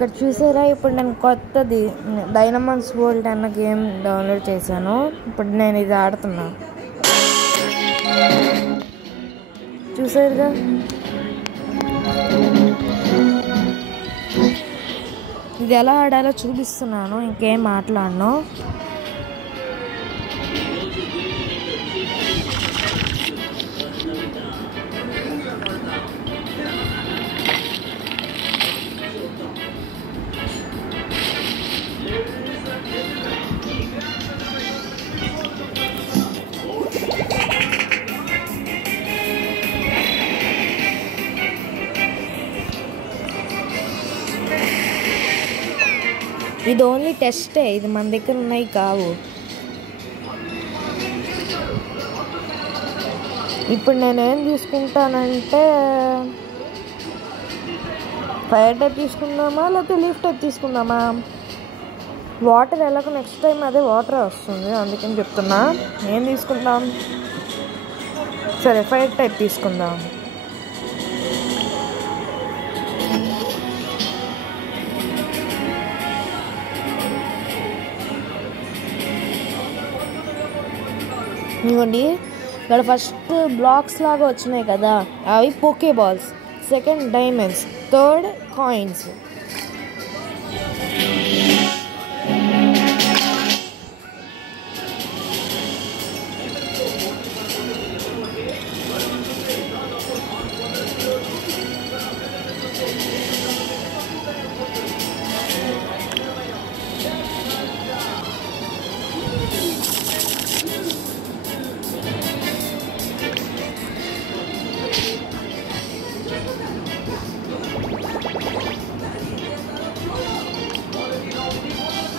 ఇక్కడ చూసారా, ఇప్పుడు నేను కొత్తది డైనమాన్స్ వరల్డ్ అన్న గేమ్ డౌన్లోడ్ చేశాను. ఇప్పుడు నేను ఇది ఆడుతున్నా. చూసారుగా, ఇది ఎలా ఆడాలో చూపిస్తున్నాను, ఇంకేం మాట్లాడను. ఇది ఓన్లీ టెస్టే, ఇది మన దగ్గర ఉన్నాయి కావు. ఇప్పుడు నేనేం తీసుకుంటానంటే ఫైర్ టైప్ తీసుకుందామా లేకపోతే లీఫ్ టైప్ తీసుకుందామా? వాటర్ ఎలాగో నెక్స్ట్ టైం అదే వాటర్ వస్తుంది, అందుకని చెప్తున్నా. ఏం తీసుకుందాం? సరే, ఫైర్ టైప్ తీసుకుందాం. ఇదిగోండి, ఇక్కడ ఫస్ట్ బ్లాక్స్ లాగా వచ్చినాయి కదా, అవి poke balls. Second diamonds, third coins.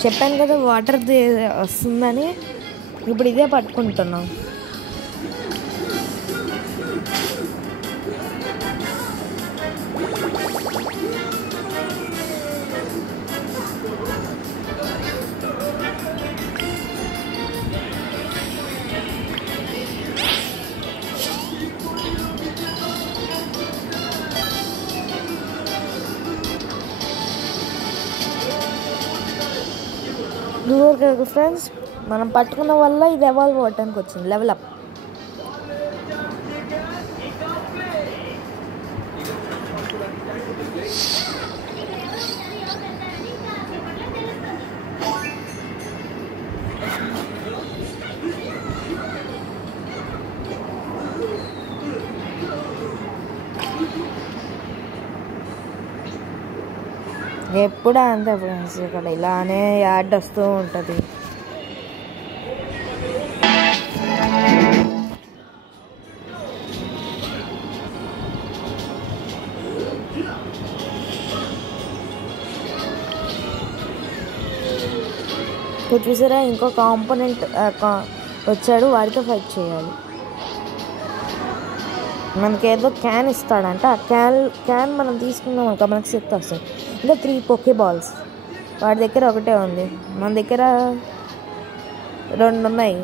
చెప్పాను కదా వాటర్ది వస్తుందని, ఇప్పుడు ఇదే పట్టుకుంటున్నాం. కదా ఫ్రెండ్స్, మనం పట్టుకున్న వల్ల ఇది ఎవాల్వ్ అవ్వటానికి వచ్చింది, లెవెల్ అప్. ఎప్పుడు అంతే ఫ్రెండ్స్, ఇక్కడ ఇలానే యాడ్ వస్తూ ఉంటుంది. చూసారా, ఇంకో కాంపోనెంట్ వచ్చాడు, వాడితో ఫైట్ చేయాలి. మనకేదో క్యాన్ ఇస్తాడంట, ఆ క్యాన్ మనం తీసుకున్నాం అనుకో మనకి శక్తి వస్తుంది. ఇంకా 3 పోకే బాల్స్, వాడి దగ్గర ఒకటే ఉంది, మన దగ్గర 2 ఉన్నాయి.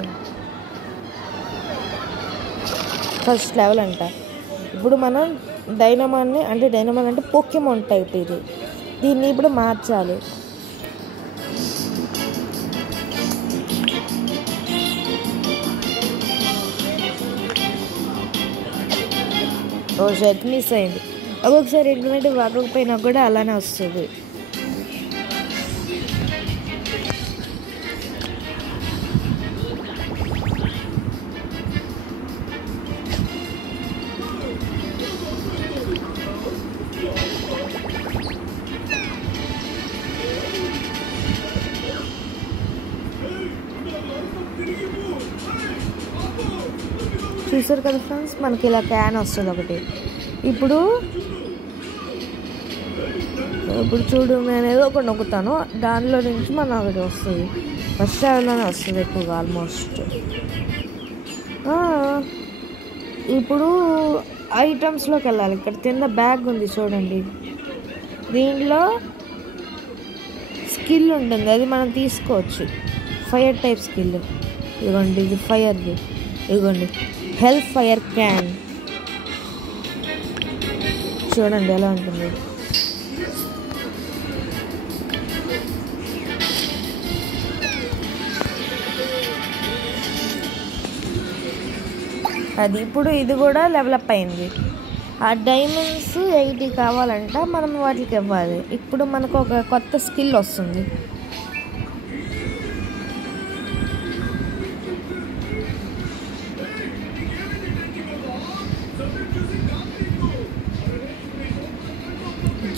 ఫస్ట్ లెవెల్ అంట. ఇప్పుడు మనం డైనమాన్ అంటే పోకెమాన్ టైప్ ఇది, దీన్ని ఇప్పుడు మార్చాలి. ఓ షర్ట్ మిస్ అయింది. ఒక్కొక్కసారి ఇంటర్నెట్ వాడకపోయినా కూడా అలానే వస్తుంది. చూసారు కదా ఫ్రెండ్స్, మనకి ఇలా క్యాన్ వస్తుంది ఒకటి. ఇప్పుడు చూడు, నేను ఏదో ఒకటి నొక్కుతాను, దానిలో నుంచి మన ఒకటి వస్తుంది. ఫస్ట్ లెవెల్లోనే వస్తుంది ఎక్కువగా ఆల్మోస్ట్. ఇప్పుడు ఐటమ్స్లోకి వెళ్ళాలి. ఇక్కడ కింద బ్యాగ్ ఉంది చూడండి, దీనిలో స్కిల్ ఉంటుంది, అది మనం తీసుకోవచ్చు. Fire type skill. ఇదిగోండి, ఇది ఫైర్ది. ఇదిగోండి, హెల్ప్ ఫైర్ క్యాన్. చూడండి ఎలా ఉంటుంది. అది ఇప్పుడు ఇది కూడా డెవలప్ అయింది. ఆ డైమండ్స్ 80 కావాలంట, మనం వాటికి ఇవ్వాలి. ఇప్పుడు మనకు ఒక కొత్త స్కిల్ వస్తుంది.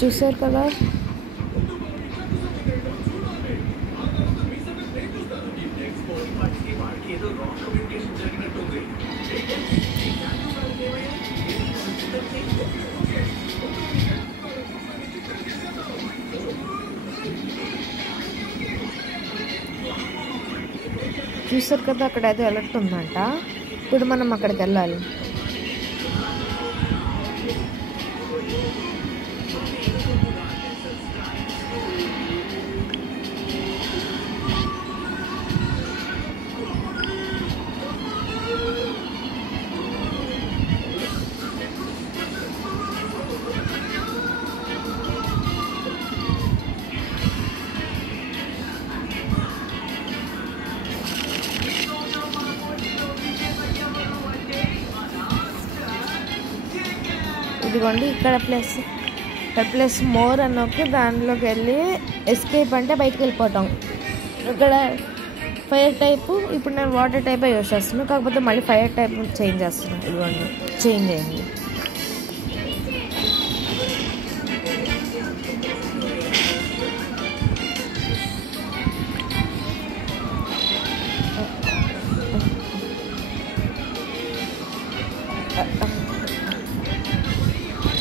చూసారు కదా, చూసారు కదా, అక్కడ ఏదో అలర్ట్ ఉందంట. ఇప్పుడు మనం అక్కడికి వెళ్ళాలి. ఇదిగోండి ఇక్కడ ప్లస్ మోర్ అని నొక్కి దాంట్లోకి వెళ్ళి ఎస్కేప్ అంటే బయటకు వెళ్ళిపోతాం. ఇక్కడ ఫైర్ టైపు, ఇప్పుడు నేను వాటర్ టైప్ యూస్ చేస్తున్నాను, కాకపోతే మళ్ళీ ఫైర్ టైప్ చేంజ్ చేస్తున్నాను. ఇదిగోండి చేంజ్ అయింది.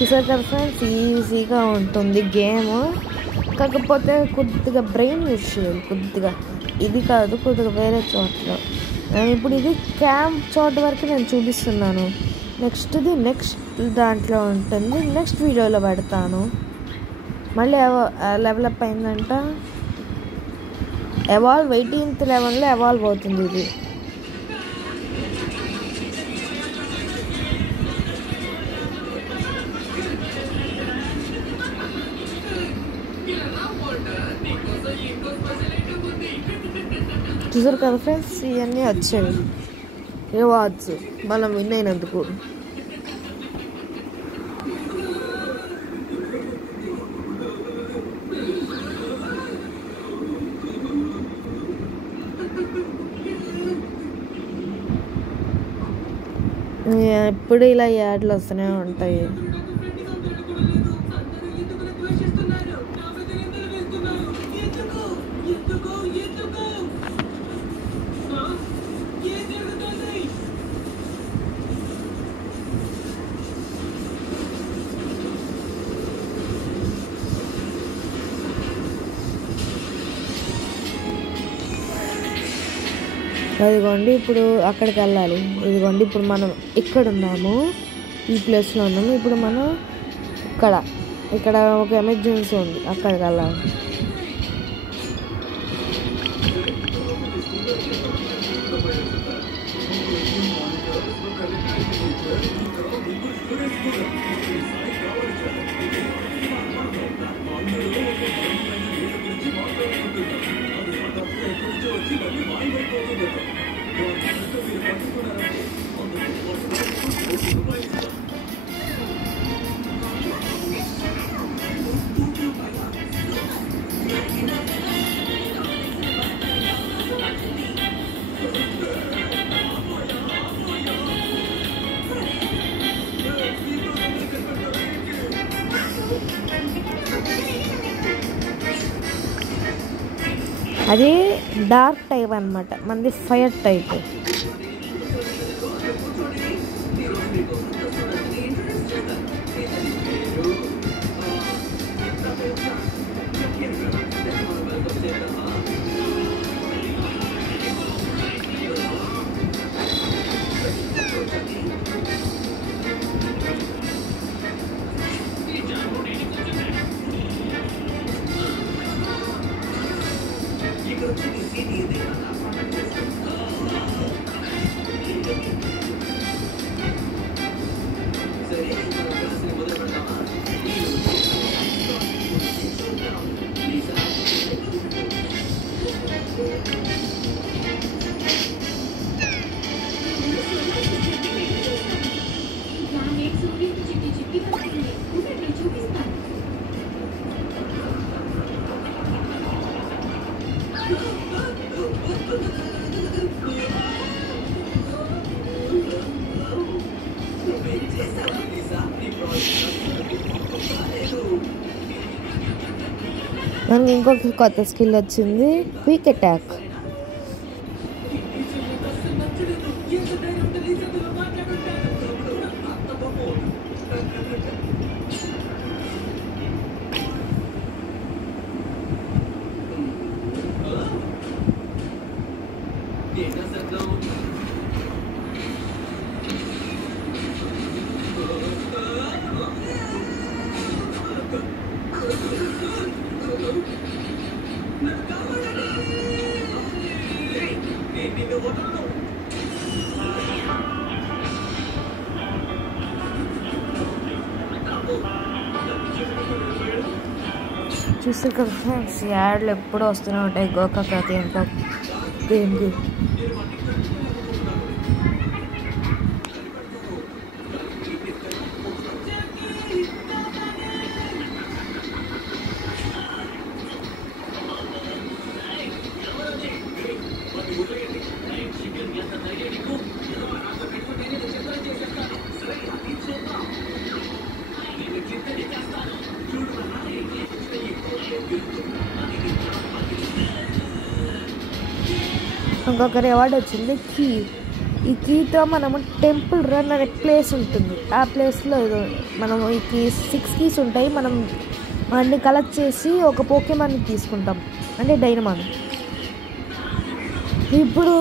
చూసారు కదా ఫ్రెండ్స్, ఈజీగా ఉంటుంది గేమ్. కాకపోతే కొద్దిగా బ్రెయిన్ యూజ్ చేయాలి, కొద్దిగా. ఇది కాదు, కొద్దిగా వేరే చోట్ల. ఇప్పుడు ఇది క్యాంప్ చోట వరకు నేను చూపిస్తున్నాను. నెక్స్ట్ది నెక్స్ట్ దాంట్లో ఉంటుంది, నెక్స్ట్ వీడియోలో పెడతాను. మళ్ళీ లెవెలప్ అయిందంట. ఎవాల్వ్ 18th లెవెల్లో ఎవాల్వ్ అవుతుంది ఇది. చూసారు కదా ఫ్రెండ్స్, ఇవన్నీ వచ్చాయి రివార్డ్స్ మనం విన్ అయినందుకు. ఎప్పుడు ఇలా యాడ్లు వస్తూనే ఉంటాయి. అదిగోండి ఇప్పుడు అక్కడికి వెళ్ళాలి. ఇదిగోండి ఇప్పుడు మనం ఇక్కడ ఉన్నాము, ఈ ప్లేస్లో ఉన్నాము. ఇప్పుడు మనం ఇక్కడ ఒక ఎమర్జెన్సీ ఉంది, అక్కడికి వెళ్ళాలి. అది డార్క్ టైప్ అన్నమాట, మనది ఫైర్ టైప్. మనకి ఇంకొక కొత్త స్కిల్ వచ్చింది, క్విక్ అటాక్. చూస్తే కదా ఫ్రెండ్స్, యాడ్లు ఎప్పుడు వస్తూనే ఉంటాయి గోకా ప్రతి ఎంత గేమ్కి. ఇంకొక రివార్డ్ వచ్చింది, కీ. ఈ కీతో మనము టెంపుల్ రన్ అనే ప్లేస్ ఉంటుంది. ఆ ప్లేస్లో మనము ఈ కీస్ 6 కీస్ ఉంటాయి. మనం అన్ని కలెక్ట్ చేసి ఒక పోకేమాన్ని తీసుకుంటాం, అంటే డైనమాన్. ఇప్పుడు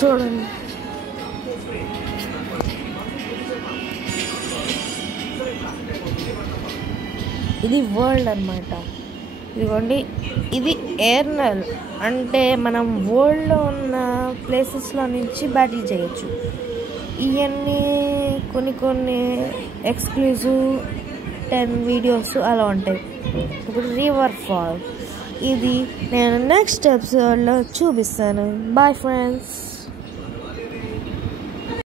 చూడండి, ఇది వరల్డ్ అన్నమాట. ఇదిగోండి, ఇది ఎర్నల్, అంటే మనం వరల్డ్లో ఉన్న ప్లేసెస్లో నుంచి బ్యాటిల్ చేయొచ్చు. ఇవన్నీ కొన్ని ఎక్స్క్లూజివ్ 10 వీడియోస్ అలా ఉంటాయి. ఇప్పుడు రివర్ ఫాల్, ఇది నేను నెక్స్ట్ ఎపిసోడ్లో చూపిస్తాను. Bye friends.